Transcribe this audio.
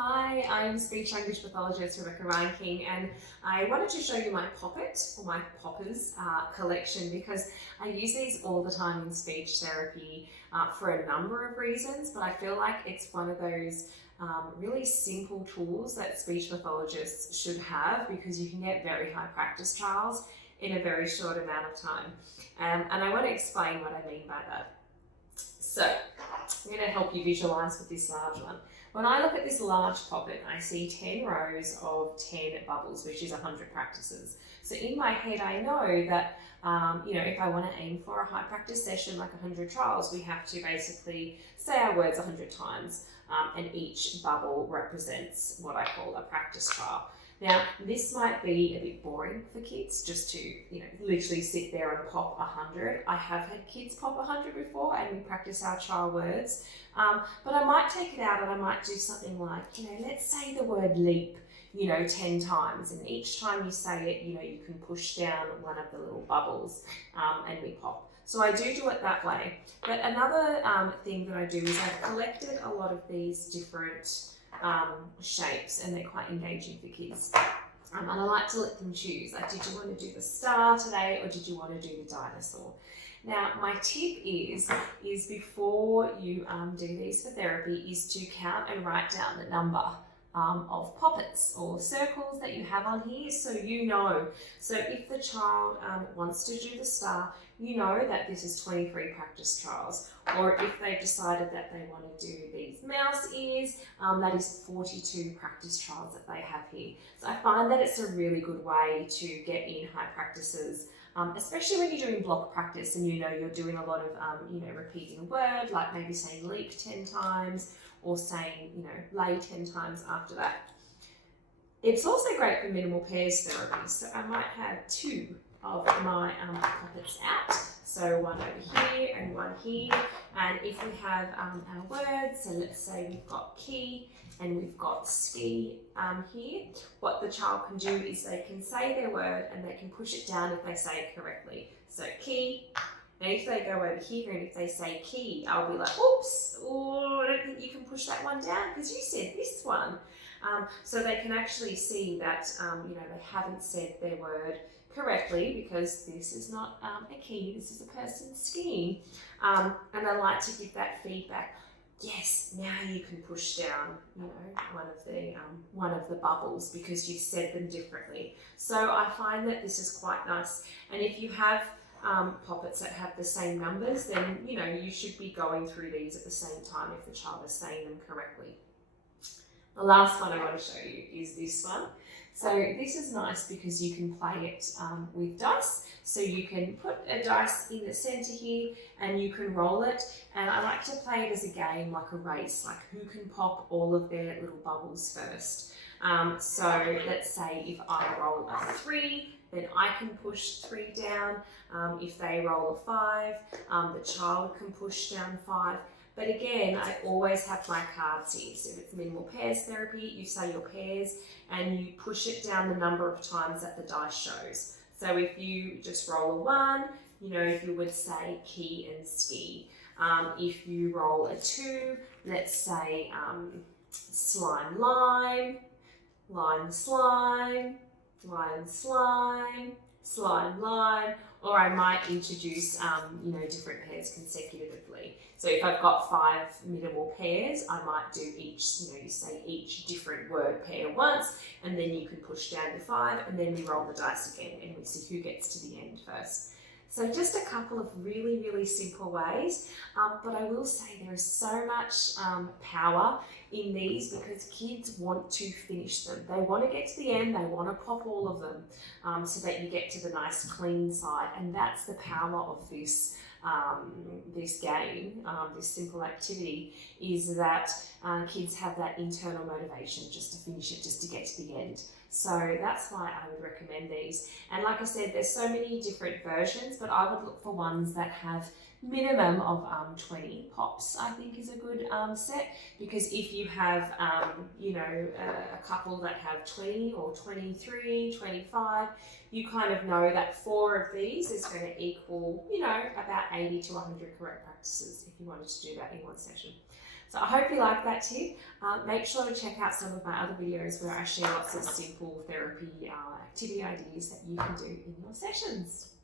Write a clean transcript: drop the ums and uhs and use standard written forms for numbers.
Hi, I'm speech language pathologist Rebecca Reinking, and I wanted to show you my poppet or my poppers collection because I use these all the time in speech therapy for a number of reasons, but I feel like it's one of those really simple tools that speech pathologists should have because you can get very high practice trials in a very short amount of time. And I want to explain what I mean by that. So I'm going to help you visualize with this large one. When I look at this large poppet, I see 10 rows of 10 bubbles, which is 100 practices. So in my head, I know that, if I want to aim for a high practice session, like 100 trials, we have to basically say our words 100 times, and each bubble represents what I call a practice trial. Now, this might be a bit boring for kids just to, literally sit there and pop 100. I have had kids pop 100 before and we practice our trial words. But I might take it out and I might do something like, let's say the word leap, 10 times. And each time you say it, you can push down one of the little bubbles and we pop. So I do it that way. But another thing that I do is I've collected a lot of these different shapes, and they're quite engaging for kids. And I like to let them choose, like, did you want to do the star today or did you want to do the dinosaur? Now, my tip is before you do these for therapy is to count and write down the number of poppets or circles that you have on here, so you know. So if the child wants to do the star, you know that this is 23 practice trials. Or if they've decided that they want to do these mouse ears, that is 42 practice trials that they have here. So I find that it's a really good way to get in high practices, especially when you're doing block practice and you're doing a lot of repeating a word, like maybe saying leap 10 times or saying lay 10 times after that. It's also great for minimal pairs therapy, so I might have two of my poppets out. So one over here and one here. And if we have our words, so let's say we've got key and we've got ski here, what the child can do is they can say their word and they can push it down if they say it correctly. So key, and if they go over here and if they say key, I'll be like, oops, I don't think you can push that one down because you said this one. So they can actually see that, they haven't said their word correctly because this is not a key, this is a person skiing. And I like to give that feedback. Yes, now you can push down, one of the bubbles because you've said them differently. So I find that this is quite nice. And if you have poppets that have the same numbers, then you should be going through these at the same time if the child is saying them correctly. The last one I want to show you is this one. So this is nice because you can play it with dice. So you can put a dice in the center here and you can roll it. And I like to play it as a game, like a race, like who can pop all of their little bubbles first. So let's say if I roll a 3, then I can push 3 down. If they roll a 5, the child can push down 5. But again, I always have my cards here. So if it's minimal pairs therapy, you say your pairs and you push it down the number of times that the dice shows. So if you just roll a 1, you would say key and ski. If you roll a 2, let's say slime, lime, lime, slime, lime, slime, slime, lime, or I might introduce, different pairs consecutively. So if I've got 5 minimal pairs, I might do each, you say each different word pair once, and then you can push down to 5, and then we roll the dice again, and we see who gets to the end first. So just a couple of really, really simple ways, but I will say there is so much power in these because kids want to finish them. They want to get to the end, they want to pop all of them so that you get to the nice clean side, and that's the power of this game, this simple activity, is that kids have that internal motivation just to finish it, just to get to the end. So that's why I would recommend these. And like I said, there's so many different versions, but I would look for ones that have minimum of 20 pops, I think is a good set, because if you have, a couple that have 20 or 23, 25, you kind of know that 4 of these is going to equal, about 80 to 100 correct practices if you wanted to do that in one session. So I hope you like that tip. Make sure to check out some of my other videos where I share lots of simple therapy activity ideas that you can do in your sessions.